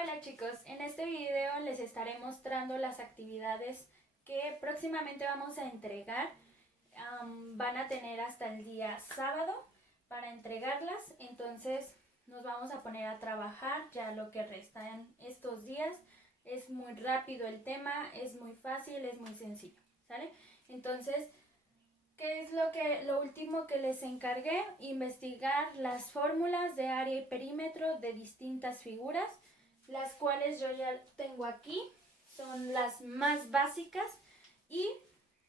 Hola chicos, en este video les estaré mostrando las actividades que próximamente vamos a entregar. Van a tener hasta el día sábado para entregarlas, entonces nos vamos a poner a trabajar ya lo que resta en estos días. Es muy rápido el tema, es muy fácil, es muy sencillo, ¿sale? Entonces, ¿qué es lo último que les encargué? Investigar las fórmulas de área y perímetro de distintas figuras, las cuales yo ya tengo aquí, son las más básicas. ¿Y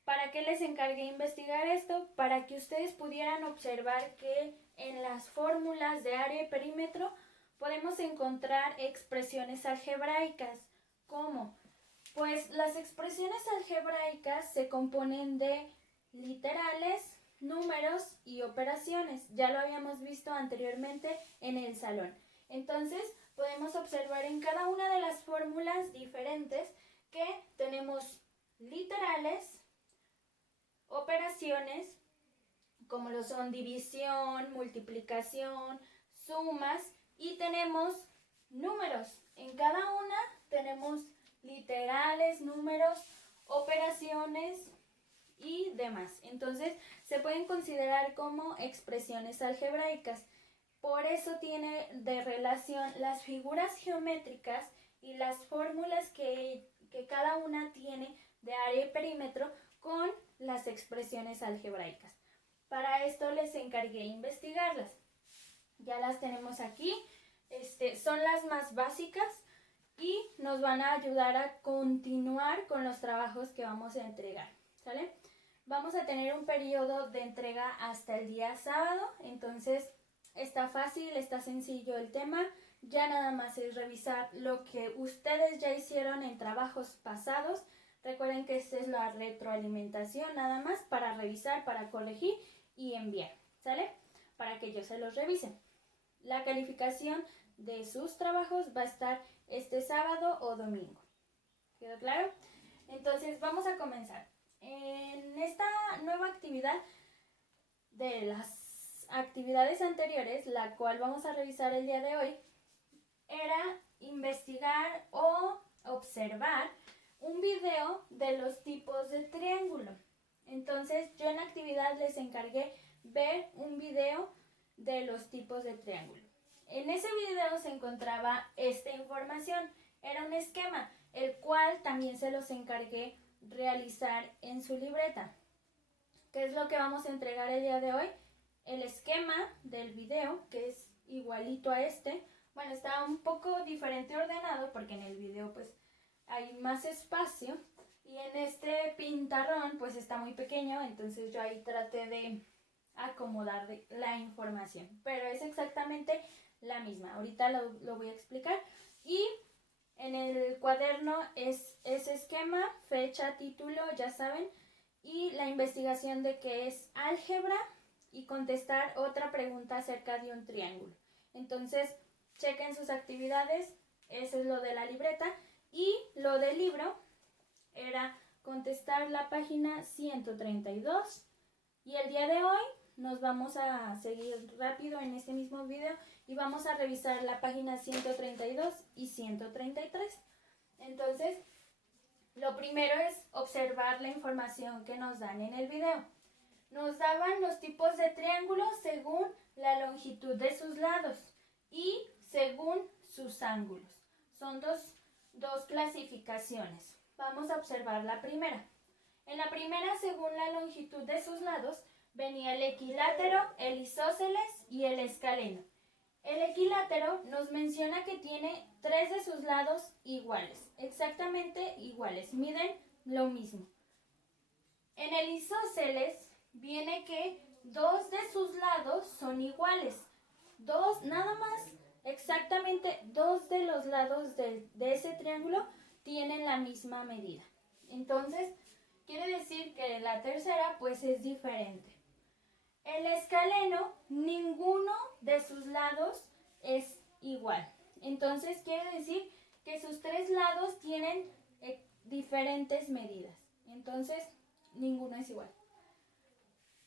para qué les encargué investigar esto? Para que ustedes pudieran observar que en las fórmulas de área y perímetro podemos encontrar expresiones algebraicas. ¿Cómo? Pues las expresiones algebraicas se componen de literales, números y operaciones. Ya lo habíamos visto anteriormente en el salón. Entonces, podemos observar en cada una de las fórmulas diferentes que tenemos literales, operaciones, como lo son división, multiplicación, sumas, y tenemos números. En cada una tenemos literales, números, operaciones y demás. Entonces se pueden considerar como expresiones algebraicas. Por eso tiene de relación las figuras geométricas y las fórmulas que cada una tiene de área y perímetro con las expresiones algebraicas. Para esto les encargué investigarlas. Ya las tenemos aquí. Son las más básicas y nos van a ayudar a continuar con los trabajos que vamos a entregar, ¿sale? Vamos a tener un periodo de entrega hasta el día sábado, entonces está fácil, está sencillo el tema. Ya nada más es revisar lo que ustedes ya hicieron en trabajos pasados. Recuerden que esta es la retroalimentación nada más para revisar, para corregir y enviar, ¿sale? Para que yo se los revise. La calificación de sus trabajos va a estar este sábado o domingo. ¿Quedó claro? Entonces vamos a comenzar. En esta nueva actividad de las actividades anteriores, la cual vamos a revisar el día de hoy, era investigar o observar un video de los tipos de triángulo. Entonces yo en la actividad les encargué ver un video de los tipos de triángulo. En ese video se encontraba esta información, era un esquema, el cual también se los encargué realizar en su libreta. ¿Qué es lo que vamos a entregar el día de hoy? El esquema del video, que es igualito a este. Bueno, está un poco diferente ordenado porque en el video pues hay más espacio y en este pintarrón pues está muy pequeño, entonces yo ahí traté de acomodar la información, pero es exactamente la misma. Ahorita lo voy a explicar. Y en el cuaderno es ese esquema, fecha, título, ya saben, y la investigación de qué es álgebra y contestar otra pregunta acerca de un triángulo. Entonces, chequen sus actividades, eso es lo de la libreta, y lo del libro era contestar la página 132. Y el día de hoy nos vamos a seguir rápido en este mismo video y vamos a revisar la página 132 y 133. Entonces, lo primero es observar la información que nos dan en el video. Nos daban los tipos de triángulos según la longitud de sus lados y según sus ángulos. Son dos clasificaciones. Vamos a observar la primera. En la primera, según la longitud de sus lados, venía el equilátero, el isósceles y el escaleno. El equilátero nos menciona que tiene 3 de sus lados iguales, exactamente iguales, miden lo mismo. En el isósceles viene que 2 de sus lados son iguales, nada más, exactamente 2 de los lados de ese triángulo tienen la misma medida. Entonces, quiere decir que la tercera pues es diferente. El escaleno, ninguno de sus lados es igual. Entonces quiere decir que sus 3 lados tienen diferentes medidas. Entonces, ninguno es igual.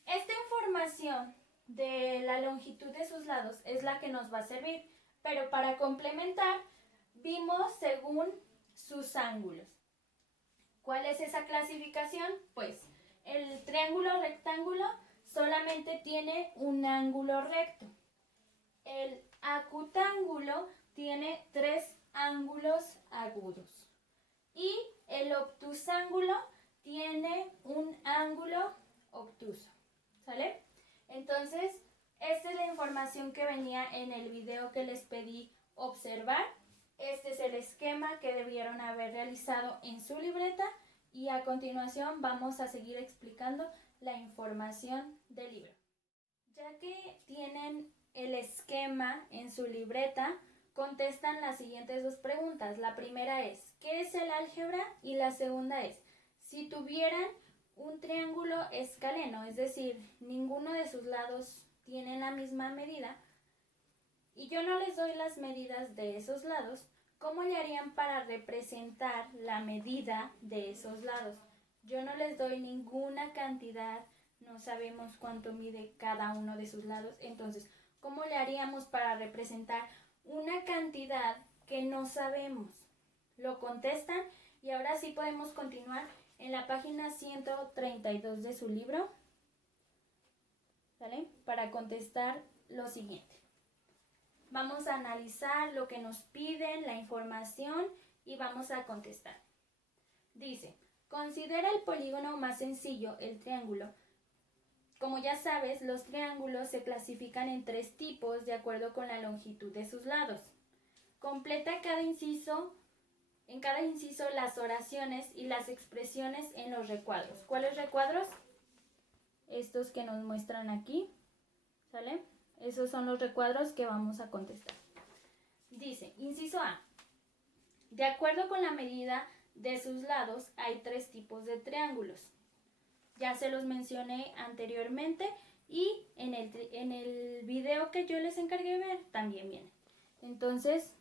Esta información de la longitud de sus lados es la que nos va a servir, pero para complementar vimos según sus ángulos. ¿Cuál es esa clasificación? Pues el triángulo rectángulo solamente tiene un ángulo recto. El acutángulo tiene 3 ángulos agudos. Y el obtusángulo tiene un ángulo obtuso. ¿Sale? Entonces, esta es la información que venía en el video que les pedí observar. Este es el esquema que debieron haber realizado en su libreta y a continuación vamos a seguir explicando la información del libro. Ya que tienen el esquema en su libreta, contestan las siguientes 2 preguntas. La primera es, ¿qué es el álgebra? Y la segunda es, si tuvieran un triángulo escaleno, es decir, ninguno de sus lados tiene la misma medida, y yo no les doy las medidas de esos lados, ¿cómo le harían para representar la medida de esos lados? Yo no les doy ninguna cantidad, no sabemos cuánto mide cada uno de sus lados, entonces, ¿cómo le haríamos para representar una cantidad que no sabemos? Lo contestan y ahora sí podemos continuar en la página 132 de su libro, ¿vale? Para contestar lo siguiente. Vamos a analizar lo que nos piden, la información y vamos a contestar. Dice, considera el polígono más sencillo, el triángulo. Como ya sabes, los triángulos se clasifican en 3 tipos de acuerdo con la longitud de sus lados. Completa en cada inciso las oraciones y las expresiones en los recuadros. ¿Cuáles recuadros? Estos que nos muestran aquí, ¿sale? Esos son los recuadros que vamos a contestar. Dice, inciso A. De acuerdo con la medida de sus lados, hay 3 tipos de triángulos. Ya se los mencioné anteriormente y en el video que yo les encargué ver también viene. Entonces,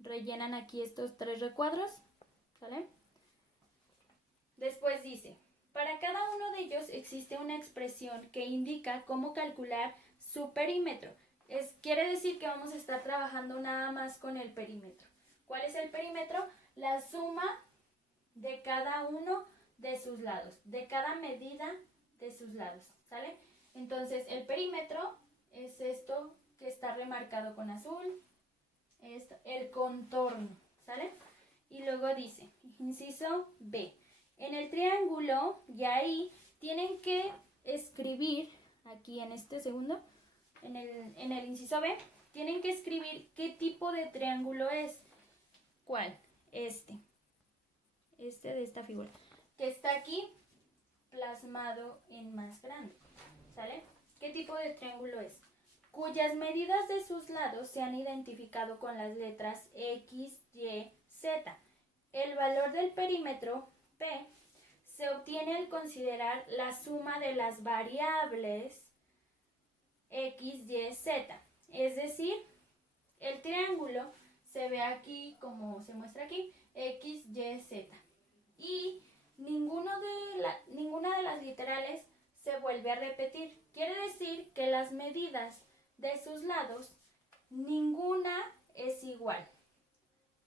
rellenan aquí estos 3 recuadros, ¿sale? Después dice, para cada uno de ellos existe una expresión que indica cómo calcular su perímetro. Quiere decir que vamos a estar trabajando nada más con el perímetro. ¿Cuál es el perímetro? La suma de cada uno de sus lados, de cada medida de sus lados, ¿sale? Entonces, el perímetro es esto que está remarcado con azul, esto, el contorno, ¿sale? Y luego dice, inciso B, en el triángulo, y ahí tienen que escribir, aquí en este segundo, en el inciso B, tienen que escribir qué tipo de triángulo es. ¿Cuál? Este de esta figura, que está aquí plasmado en más grande, ¿sale? ¿Qué tipo de triángulo es? Cuyas medidas de sus lados se han identificado con las letras X, Y, Z. El valor del perímetro P se obtiene al considerar la suma de las variables X, Y, Z. Es decir, el triángulo se ve aquí como se muestra aquí, X, Y, Z. Y ninguna de las literales se vuelve a repetir. Quiere decir que las medidas de sus lados, ninguna es igual.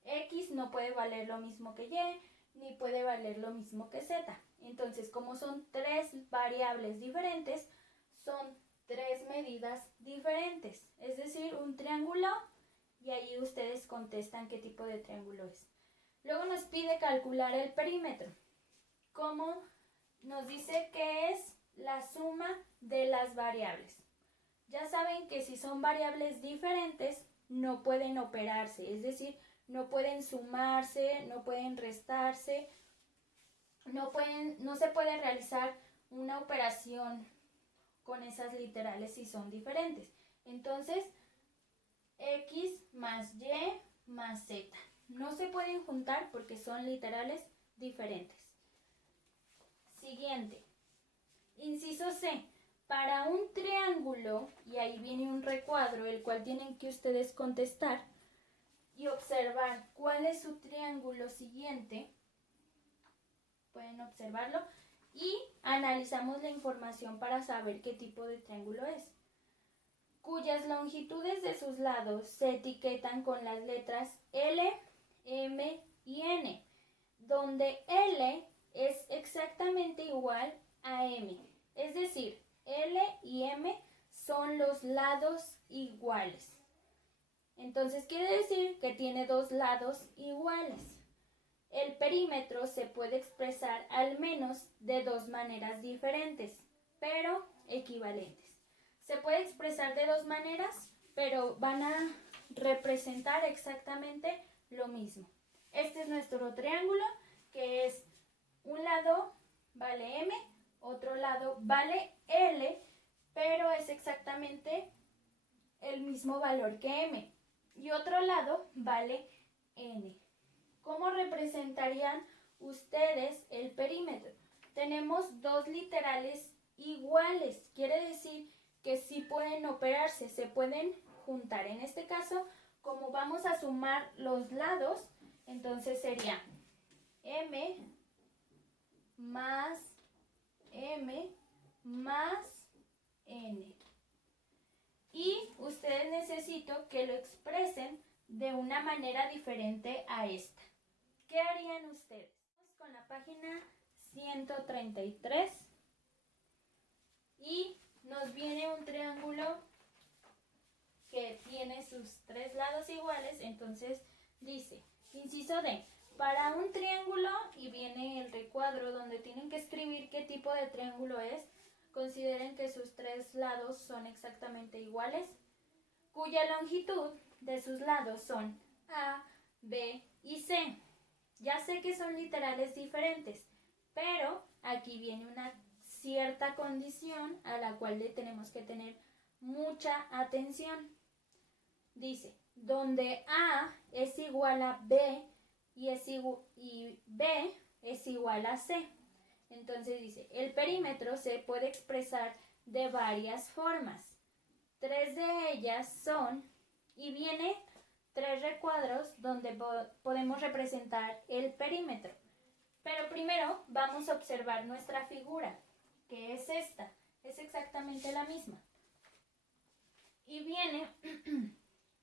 X no puede valer lo mismo que Y, ni puede valer lo mismo que Z. Entonces, como son 3 variables diferentes, son 3 medidas diferentes. Es decir, un triángulo, y ahí ustedes contestan qué tipo de triángulo es. Luego nos pide calcular el perímetro. ¿Cómo? Nos dice que es la suma de las variables. Ya saben que si son variables diferentes, no pueden operarse, es decir, no pueden sumarse, no pueden restarse, no se puede realizar una operación con esas literales si son diferentes. Entonces, X más Y más Z. No se pueden juntar porque son literales diferentes. Siguiente. Inciso C. Para un triángulo, y ahí viene un recuadro, el cual tienen que ustedes contestar y observar cuál es su triángulo siguiente. Pueden observarlo y analizamos la información para saber qué tipo de triángulo es. cuyas longitudes de sus lados se etiquetan con las letras L, M y N, donde L es exactamente igual a M. Es decir, L y M son los lados iguales. Entonces quiere decir que tiene dos lados iguales. El perímetro se puede expresar al menos de dos maneras diferentes, pero equivalentes. Se puede expresar de dos maneras, pero van a representar exactamente lo mismo. Este es nuestro triángulo, que es un lado vale M, otro lado vale L, pero es exactamente el mismo valor que M. Y otro lado vale N. ¿Cómo representarían ustedes el perímetro? Tenemos dos literales iguales, quiere decir que sí pueden operarse, se pueden juntar. En este caso, como vamos a sumar los lados, entonces sería M más M más N. Y ustedes necesito que lo expresen de una manera diferente a esta. ¿Qué harían ustedes? Vamos con la página 133 y nos viene un triángulo que tiene sus tres lados iguales. Entonces dice, inciso D, para un triángulo, y viene el recuadro donde tienen que escribir qué tipo de triángulo es. Consideren que sus tres lados son exactamente iguales, cuya longitud de sus lados son A, B y C. Ya sé que son literales diferentes, pero aquí viene una cierta condición a la cual le tenemos que tener mucha atención. Dice, donde A es igual a B y B es igual a C. Entonces dice, el perímetro se puede expresar de varias formas. Tres de ellas son, y viene tres recuadros donde podemos representar el perímetro. Pero primero vamos a observar nuestra figura, que es esta, es exactamente la misma. Y viene,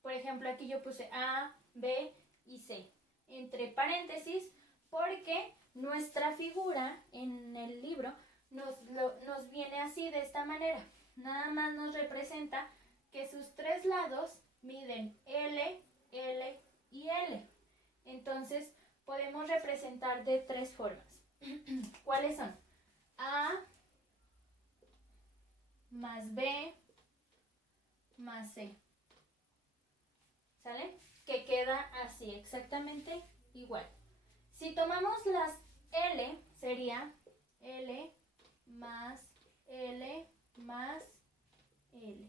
por ejemplo, aquí yo puse A, B y C, entre paréntesis, porque nuestra figura en el libro nos viene así, de esta manera. Nada más nos representa que sus tres lados miden L, L y L. Entonces podemos representar de tres formas. ¿Cuáles son? A más B más C. ¿Sale? Que queda así, exactamente igual. Si tomamos las L, sería L más L más L.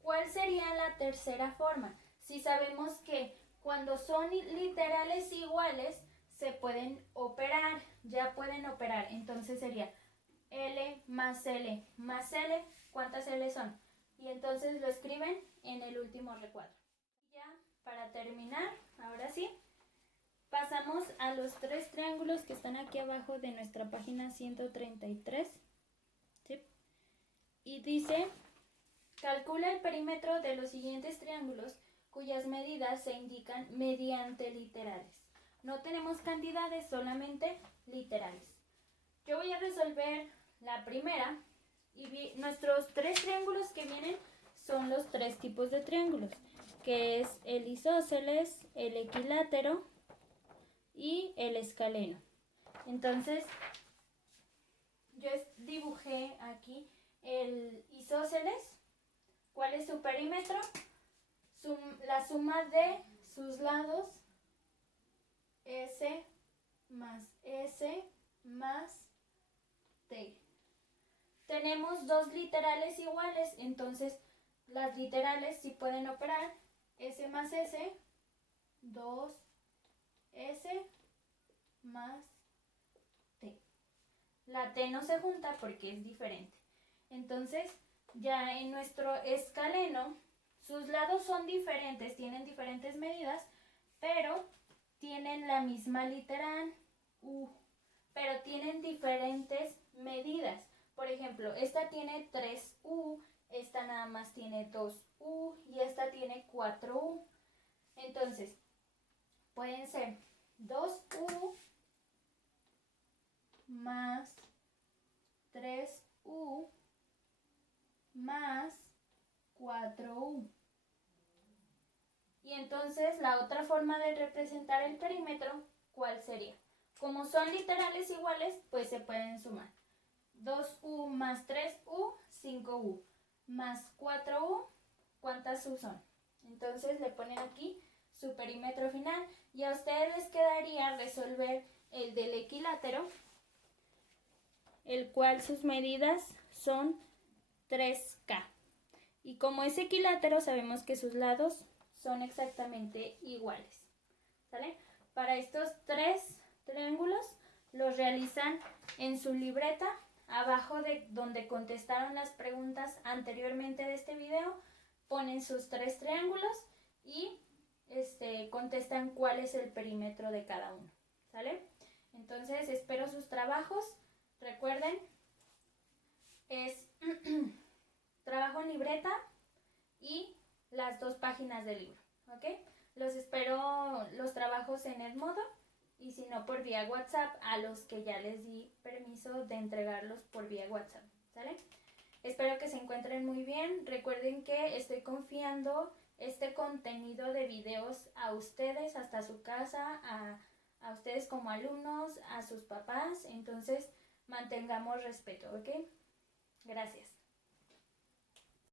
¿Cuál sería la tercera forma? Si sabemos que cuando son literales iguales, se pueden operar, ya pueden operar. Entonces sería L más L más L. ¿Cuántas L son? Y entonces lo escriben en el último recuadro. Ya para terminar, ahora sí, pasamos a los tres triángulos que están aquí abajo de nuestra página 133. ¿Sí? Y dice, calcula el perímetro de los siguientes triángulos cuyas medidas se indican mediante literales. No tenemos cantidades, solamente literales. Yo voy a resolver la primera y nuestros tres triángulos que vienen son los tres tipos de triángulos, que es el isósceles, el equilátero y el escaleno. Entonces, yo dibujé aquí el isósceles. ¿Cuál es su perímetro? La suma de sus lados, S más T. Tenemos dos literales iguales, entonces las literales sí pueden operar. S más S, 2S más T. La T no se junta porque es diferente. Entonces, ya en nuestro escaleno, sus lados son diferentes, tienen diferentes medidas, pero tienen la misma literal, U, pero tienen diferentes medidas. Por ejemplo, esta tiene 3U esta nada más tiene 2U y esta tiene 4U. Entonces, pueden ser 2U más 3U más 4U. Y entonces la otra forma de representar el perímetro, ¿cuál sería? Como son literales iguales, pues se pueden sumar. 2U más 3U, 5U. Más 4U, ¿cuántas U son? Entonces le ponen aquí su perímetro final y a ustedes les quedaría resolver el del equilátero, el cual sus medidas son 3K. Y como es equilátero, sabemos que sus lados son exactamente iguales. ¿Sale? Para estos 3 triángulos los realizan en su libreta, abajo de donde contestaron las preguntas anteriormente de este video, ponen sus 3 triángulos y contestan cuál es el perímetro de cada uno. ¿Sale? Entonces espero sus trabajos. Recuerden, es trabajo en libreta y las 2 páginas del libro, ¿ok? Los espero los trabajos en Edmodo y si no por vía WhatsApp a los que ya les di permiso de entregarlos por vía WhatsApp, ¿sale? Espero que se encuentren muy bien. Recuerden que estoy confiando este contenido de videos a ustedes, hasta su casa, a ustedes como alumnos, a sus papás. Entonces, mantengamos respeto, ¿ok? Gracias.